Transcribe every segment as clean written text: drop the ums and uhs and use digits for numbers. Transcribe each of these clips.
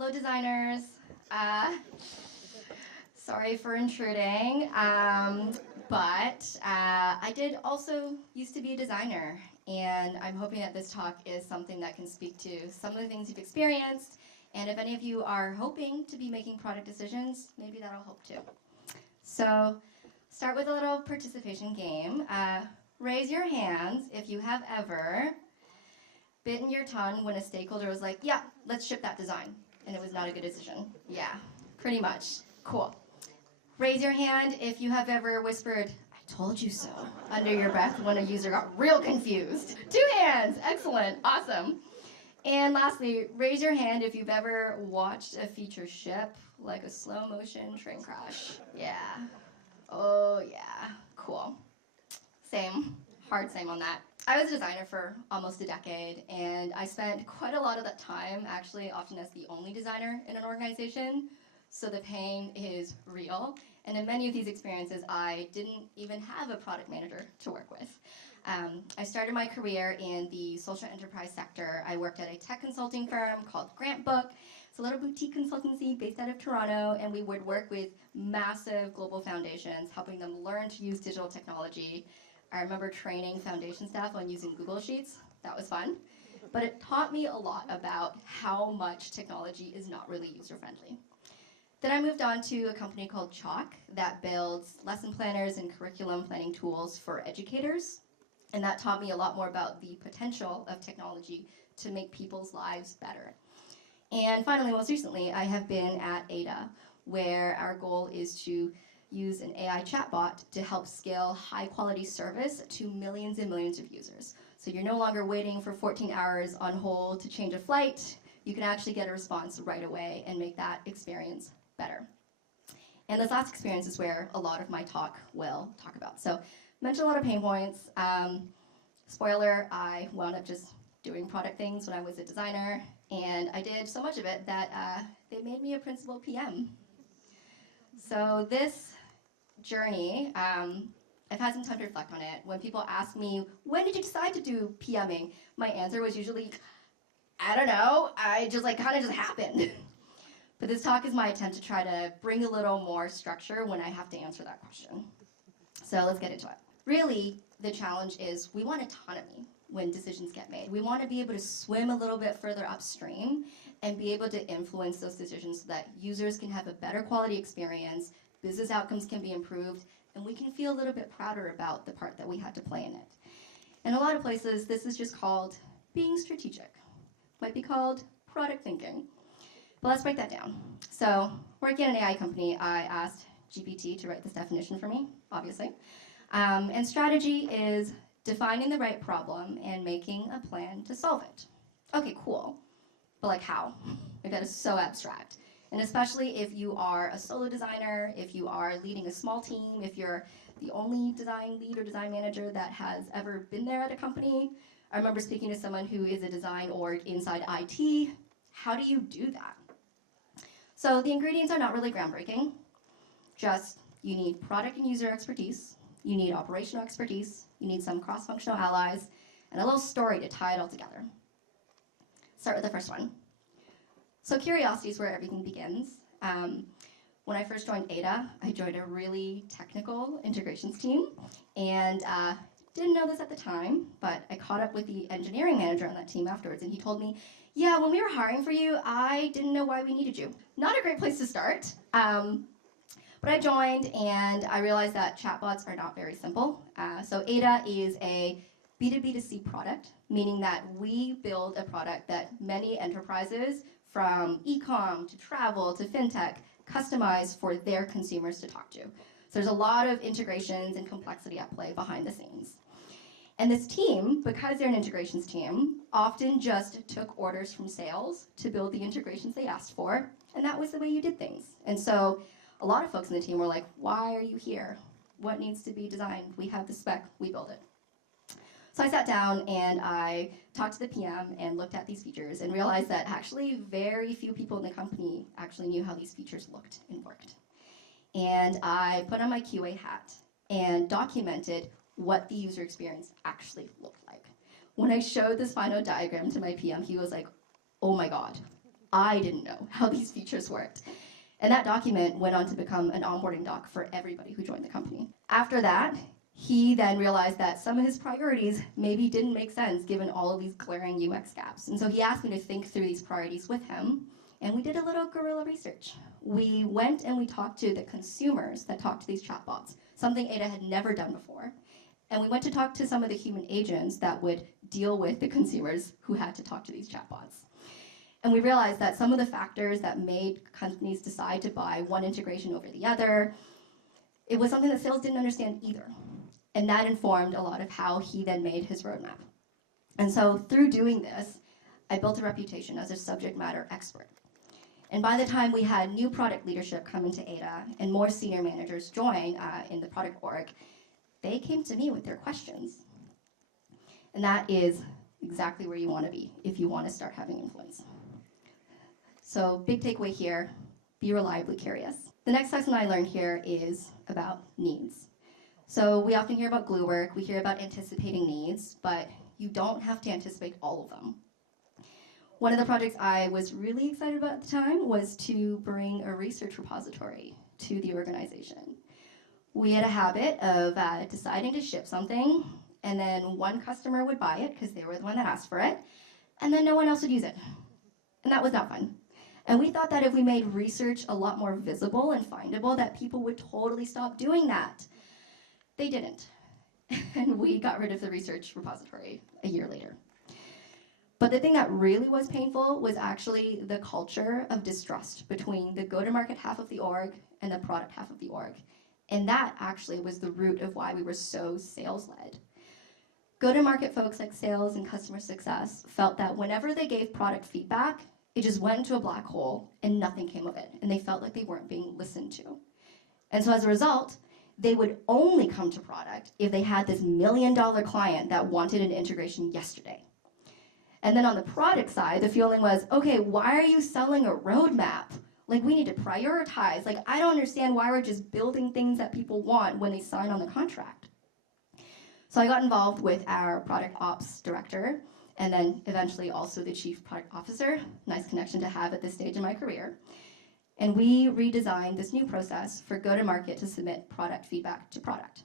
Hello, designers. Sorry for intruding, but I did also used to be a designer, and I'm hoping that this talk is something that can speak to some of the things you've experienced, and if any of you are hoping to be making product decisions, maybe that'll help too. So, start with a little participation game. Raise your hands if you have ever bitten your tongue when a stakeholder was like, yeah, let's ship that design, and it was not a good decision. Yeah, pretty much. Cool. Raise your hand if you have ever whispered, I told you so, under your breath when a user got real confused. 2 hands. Excellent. Awesome. And lastly, raise your hand if you've ever watched a feature ship like a slow motion train crash. Yeah. Oh, yeah. Cool. Same. Hard same on that. I was a designer for almost a decade, and I spent quite a lot of that time actually often as the only designer in an organization, so the pain is real. And in many of these experiences, I didn't even have a product manager to work with. I started my career in the social enterprise sector. I worked at a tech consulting firm called Grant Book. It's a little boutique consultancy based out of Toronto, and we would work with massive global foundations, helping them learn to use digital technology. I remember training foundation staff on using Google Sheets. That was fun. But it taught me a lot about how much technology is not really user-friendly. Then I moved on to a company called Chalk that builds lesson planners and curriculum planning tools for educators. And that taught me a lot more about the potential of technology to make people's lives better. And finally, most recently, I have been at Ada, where our goal is to use an AI chatbot to help scale high-quality service to millions and millions of users. So you're no longer waiting for 14 hours on hold to change a flight. You can actually get a response right away and make that experience better. And this last experience is where a lot of my talk will talk about. So mentioned a lot of pain points. Spoiler, I wound up just doing product things when I was a designer, and I did so much of it that they made me a principal PM. So this journey, I've had some time to reflect on it. When people ask me, when did you decide to do PMing? My answer was usually, I don't know, I just kind of just happened. But this talk is my attempt to try to bring a little more structure when I have to answer that question. So let's get into it. Really, the challenge is we want autonomy when decisions get made. We want to be able to swim a little bit further upstream and be able to influence those decisions so that users can have a better quality experience, business outcomes can be improved, and we can feel a little bit prouder about the part that we had to play in it. In a lot of places, this is just called being strategic. Might be called product thinking. But let's break that down. So, working at an AI company, I asked GPT to write this definition for me, obviously. And strategy is defining the right problem and making a plan to solve it. Okay, cool. But how? That is so abstract. And especially if you are a solo designer, if you are leading a small team, if you're the only design lead or design manager that has ever been there at a company. I remember speaking to someone who is a design org inside IT. How do you do that? So the ingredients are not really groundbreaking. Just you need product and user expertise, you need operational expertise, you need some cross-functional allies, and a little story to tie it all together. Start with the first one. So curiosity is where everything begins. When I first joined Ada, I joined a really technical integrations team, and didn't know this at the time, but I caught up with the engineering manager on that team afterwards, and he told me, yeah, when we were hiring for you, I didn't know why we needed you. Not a great place to start. But I joined, and I realized that chatbots are not very simple. So Ada is a B2B2C product, meaning that we build a product that many enterprises, from e-com to travel to fintech, customize for their consumers to talk to. So there's a lot of integrations and complexity at play behind the scenes. And this team, because they're an integrations team, often just took orders from sales to build the integrations they asked for, and that was the way you did things. And so a lot of folks in the team were like, why are you here? What needs to be designed? We have the spec, we build it. So I sat down and I talked to the PM and looked at these features and realized that actually very few people in the company actually knew how these features looked and worked. And I put on my QA hat and documented what the user experience actually looked like. When I showed this final diagram to my PM, he was like, oh my God, I didn't know how these features worked. And that document went on to become an onboarding doc for everybody who joined the company. After that, he then realized that some of his priorities maybe didn't make sense given all of these glaring UX gaps. And so he asked me to think through these priorities with him, and we did a little guerrilla research. We went and we talked to the consumers that talked to these chatbots, something Ada had never done before. And we went to talk to some of the human agents that would deal with the consumers who had to talk to these chatbots. And we realized that some of the factors that made companies decide to buy one integration over the other, it was something that sales didn't understand either. And that informed a lot of how he then made his roadmap. And so through doing this, I built a reputation as a subject matter expert. And by the time we had new product leadership come into Ada and more senior managers join in the product org, they came to me with their questions. And that is exactly where you want to be if you want to start having influence. So big takeaway here, be reliably curious. The next lesson I learned here is about needs. So we often hear about glue work, we hear about anticipating needs, but you don't have to anticipate all of them. One of the projects I was really excited about at the time was to bring a research repository to the organization. We had a habit of deciding to ship something, and then one customer would buy it because they were the one that asked for it, and then no one else would use it. And that was not fun. And we thought that if we made research a lot more visible and findable, that people would totally stop doing that. They didn't. And we got rid of the research repository a year later. But the thing that really was painful was actually the culture of distrust between the go-to-market half of the org and the product half of the org. And that actually was the root of why we were so sales-led. Go-to-market folks like sales and customer success felt that whenever they gave product feedback, it just went into a black hole and nothing came of it. And they felt like they weren't being listened to. And so as a result, they would only come to product if they had this $1 million client that wanted an integration yesterday. And then on the product side, the feeling was, okay, why are you selling a roadmap? Like, we need to prioritize. Like, I don't understand why we're just building things that people want when they sign on the contract. So I got involved with our product ops director, and then eventually also the chief product officer. Nice connection to have at this stage in my career. And we redesigned this new process for go-to-market to submit product feedback to product.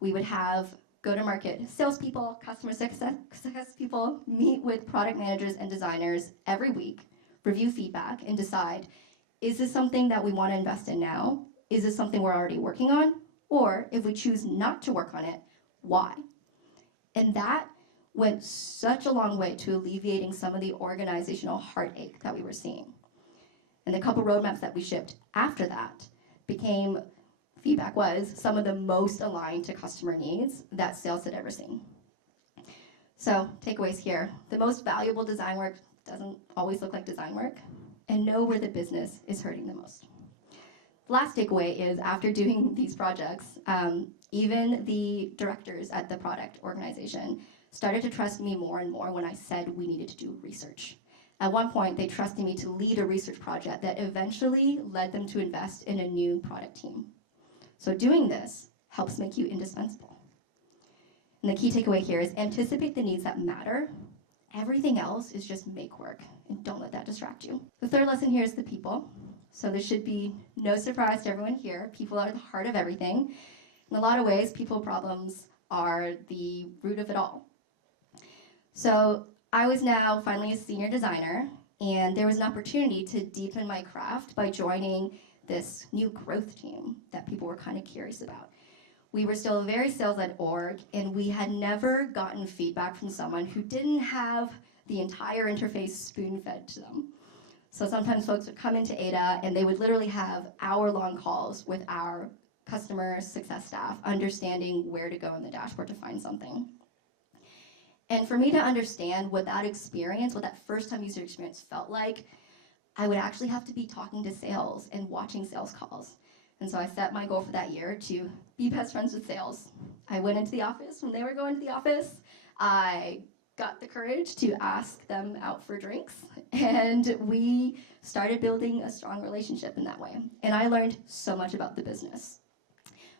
We would have go-to-market salespeople, customer success people meet with product managers and designers every week, review feedback, and decide, is this something that we want to invest in now? Is this something we're already working on? Or if we choose not to work on it, why? And that went such a long way to alleviating some of the organizational heartache that we were seeing. And the couple roadmaps that we shipped after that became, feedback was, some of the most aligned to customer needs that sales had ever seen. So takeaways here, the most valuable design work doesn't always look like design work, and know where the business is hurting the most. The last takeaway is after doing these projects, even the directors at the product organization started to trust me more and more when I said we needed to do research. At one point, they trusted me to lead a research project that eventually led them to invest in a new product team. So doing this helps make you indispensable. And the key takeaway here is anticipate the needs that matter. Everything else is just make work, and don't let that distract you. The third lesson here is the people. So this should be no surprise to everyone here. People are the heart of everything. In a lot of ways, people problems are the root of it all. So I was now finally a senior designer, and there was an opportunity to deepen my craft by joining this new growth team that people were kind of curious about. We were still a very sales-led org, and we had never gotten feedback from someone who didn't have the entire interface spoon-fed to them. So sometimes folks would come into Ada, and they would literally have hour-long calls with our customer success staff, understanding where to go in the dashboard to find something. And for me to understand what that experience, what that first-time user experience felt like, I would actually have to be talking to sales and watching sales calls. And so I set my goal for that year to be best friends with sales. I went into the office when they were going to the office. I got the courage to ask them out for drinks, and we started building a strong relationship in that way. And I learned so much about the business.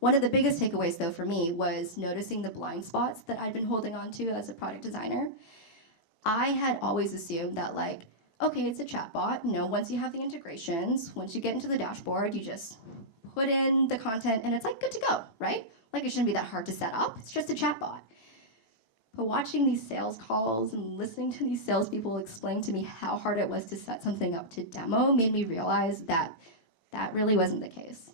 One of the biggest takeaways, though, for me was noticing the blind spots that I'd been holding on to as a product designer. I had always assumed that, like, okay, it's a chatbot. Once you have the integrations, once you get into the dashboard, you just put in the content and it's like good to go, right? Like it shouldn't be that hard to set up. It's just a chatbot. But watching these sales calls and listening to these salespeople explain to me how hard it was to set something up to demo made me realize that that really wasn't the case.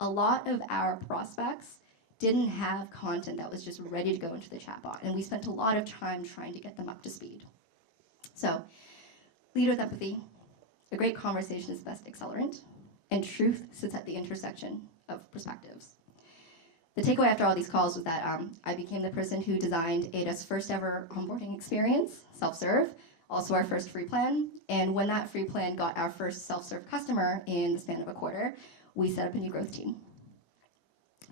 A lot of our prospects didn't have content that was just ready to go into the chatbot, and we spent a lot of time trying to get them up to speed. So, lead with empathy. A great conversation is the best accelerant, and truth sits at the intersection of perspectives. The takeaway after all these calls was that I became the person who designed Ada's first ever onboarding experience, self-serve, also our first free plan. And when that free plan got our first self-serve customer in the span of a quarter, we set up a new growth team.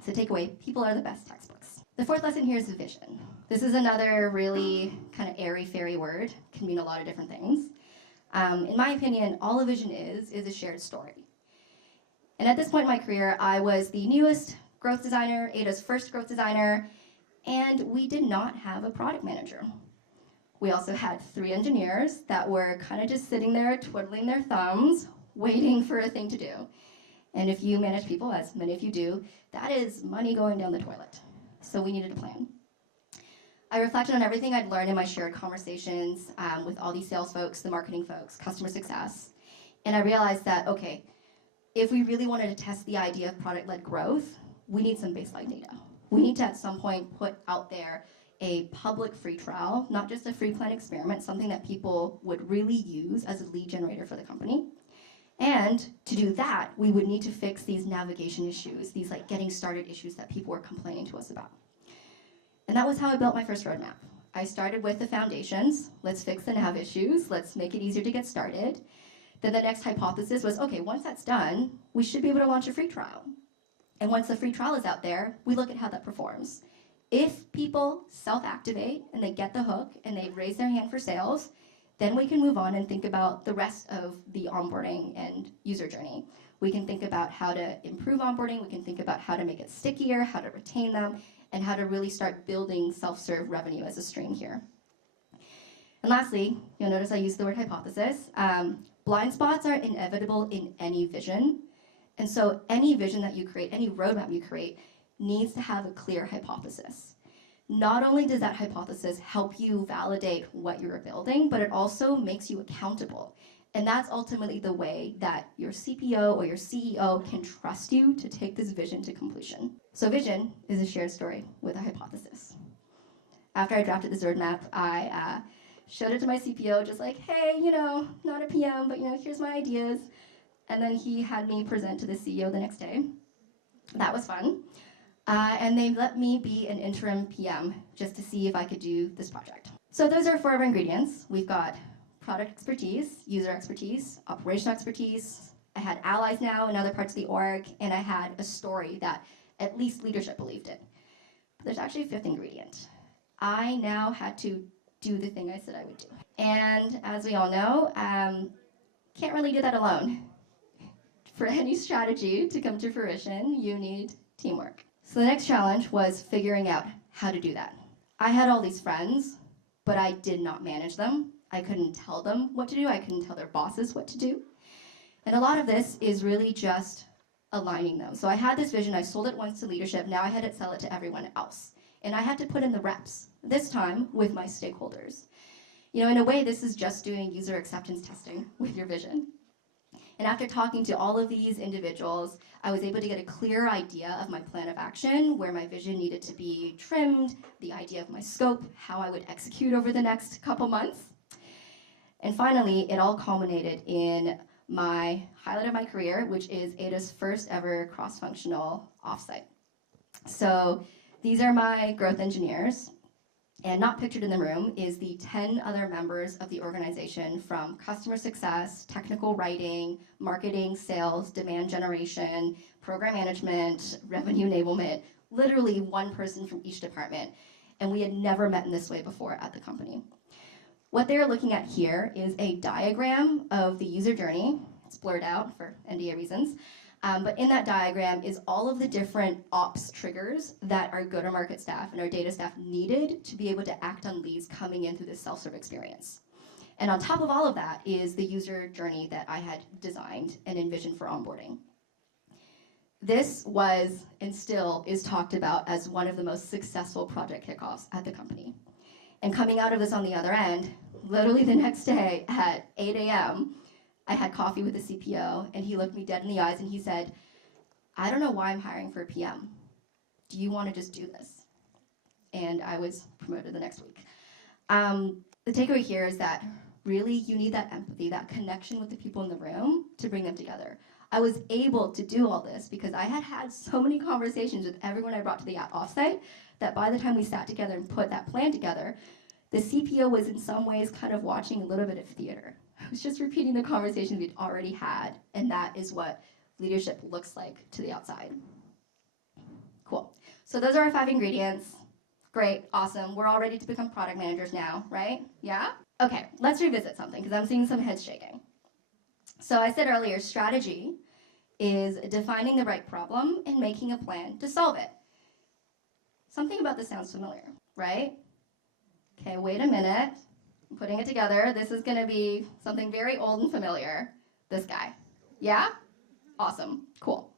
So takeaway, people are the best textbooks. The fourth lesson here is vision. This is another really kind of airy-fairy word, can mean a lot of different things. In my opinion, all a vision is a shared story. And at this point in my career, I was the newest growth designer, Ada's first growth designer, and we did not have a product manager. We also had 3 engineers that were kind of just sitting there twiddling their thumbs, waiting for a thing to do. And if you manage people, as many of you do, that is money going down the toilet. So we needed a plan. I reflected on everything I'd learned in my shared conversations with all these sales folks, the marketing folks, customer success, and I realized that, okay, if we really wanted to test the idea of product-led growth, we need some baseline data. We need to at some point put out there a public free trial, not just a free plan experiment, something that people would really use as a lead generator for the company. And to do that, we would need to fix these navigation issues, these like getting started issues that people were complaining to us about. And that was how I built my first roadmap. I started with the foundations. Let's fix the nav issues. Let's make it easier to get started. Then the next hypothesis was, okay, once that's done, we should be able to launch a free trial. And once the free trial is out there, we look at how that performs. If people self-activate and they get the hook and they raise their hand for sales, then we can move on and think about the rest of the onboarding and user journey. We can think about how to improve onboarding, we can think about how to make it stickier, how to retain them, and how to really start building self-serve revenue as a stream here. And lastly, you'll notice I use the word hypothesis. Blind spots are inevitable in any vision. And so any vision that you create, any roadmap you create, needs to have a clear hypothesis. Not only does that hypothesis help you validate what you're building, but it also makes you accountable. And that's ultimately the way that your CPO or your CEO can trust you to take this vision to completion. So vision is a shared story with a hypothesis. After I drafted this roadmap, I showed it to my CPO, just like, hey, not a PM, but here's my ideas. And then he had me present to the CEO the next day. That was fun. And they let me be an interim PM just to see if I could do this project. So those are 4 of our ingredients. We've got product expertise, user expertise, operational expertise. I had allies now in other parts of the org, and I had a story that at least leadership believed in. But there's actually a 5th ingredient. I now had to do the thing I said I would do. And as we all know, can't really do that alone. For any strategy to come to fruition, you need teamwork. So the next challenge was figuring out how to do that. I had all these friends, but I did not manage them. I couldn't tell them what to do. I couldn't tell their bosses what to do. And a lot of this is really just aligning them. So I had this vision. I sold it once to leadership. Now I had to sell it to everyone else. And I had to put in the reps, this time with my stakeholders. In a way, this is just doing user acceptance testing with your vision. And after talking to all of these individuals, I was able to get a clear idea of my plan of action, where my vision needed to be trimmed, the idea of my scope, how I would execute over the next couple months. And finally, it all culminated in my highlight of my career, which is Ada's first ever cross-functional offsite. So these are my growth engineers. And not pictured in the room is the 10 other members of the organization, from customer success, technical writing, marketing, sales, demand generation, program management, revenue enablement, literally one person from each department. And we had never met in this way before at the company. What they're looking at here is a diagram of the user journey. It's blurred out for NDA reasons. But in that diagram is all of the different ops triggers that our go-to-market staff and our data staff needed to be able to act on leads coming in through this self-serve experience. And on top of all of that is the user journey that I had designed and envisioned for onboarding. This was, and still is, talked about as one of the most successful project kickoffs at the company. And coming out of this on the other end, literally the next day at 8 a.m., I had coffee with the CPO, and he looked me dead in the eyes and he said, I don't know why I'm hiring for a PM. Do you want to just do this? And I was promoted the next week. The takeaway here is that really you need that empathy, that connection with the people in the room to bring them together. I was able to do all this because I had had so many conversations with everyone I brought to the offsite that by the time we sat together and put that plan together, the CPO was in some ways kind of watching a little bit of theater. I was just repeating the conversations we'd already had, and that is what leadership looks like to the outside. Cool. So those are our 5 ingredients. Great, awesome. We're all ready to become product managers now, right? Yeah? Okay, let's revisit something because I'm seeing some heads shaking. So I said earlier, strategy is defining the right problem and making a plan to solve it. Something about this sounds familiar, right? Okay, wait a minute. I'm putting it together. This is going to be something very old and familiar. This guy. Yeah? Awesome. Cool.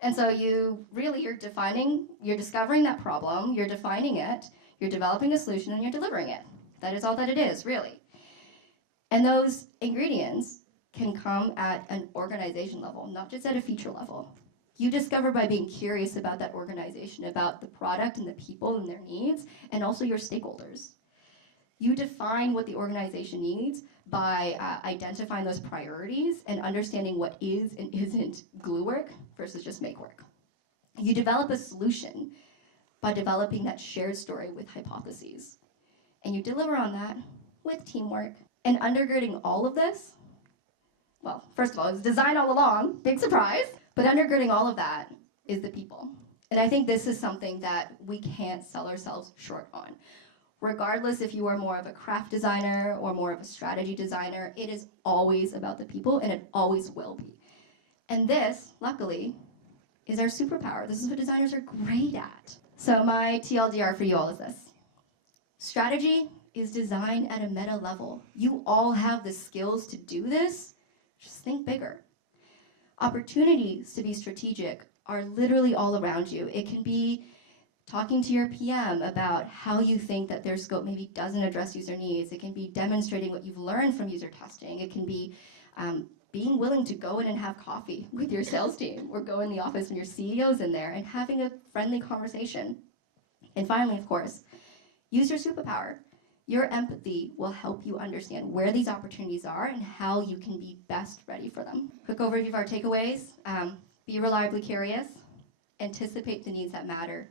And so you're discovering that problem, you're defining it, you're developing a solution, and you're delivering it. That is all that it is, really. And those ingredients can come at an organization level, not just at a feature level. You discover by being curious about that organization, about the product and the people and their needs, and also your stakeholders. You define what the organization needs by identifying those priorities and understanding what is and isn't glue work versus just make work. You develop a solution by developing that shared story with hypotheses. And you deliver on that with teamwork. And undergirding all of this, well, first of all, it's design all along, big surprise, but undergirding all of that is the people. And I think this is something that we can't sell ourselves short on. Regardless if you are more of a craft designer or more of a strategy designer, it is always about the people, and it always will be. And this, luckily, is our superpower. This is what designers are great at. So my TLDR for you all is this. Strategy is design at a meta level. You all have the skills to do this. Just think bigger. Opportunities to be strategic are literally all around you. It can be talking to your PM about how you think that their scope maybe doesn't address user needs. It can be demonstrating what you've learned from user testing. It can be being willing to go in and have coffee with your sales team, or go in the office when your CEO's in there and having a friendly conversation. And finally, of course, use your superpower. Your empathy will help you understand where these opportunities are and how you can be best ready for them. Quick overview of our takeaways. Be reliably curious. Anticipate the needs that matter.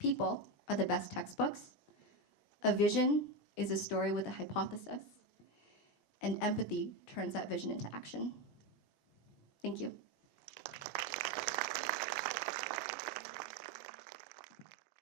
People are the best textbooks. A vision is a story with a hypothesis. And empathy turns that vision into action. Thank you.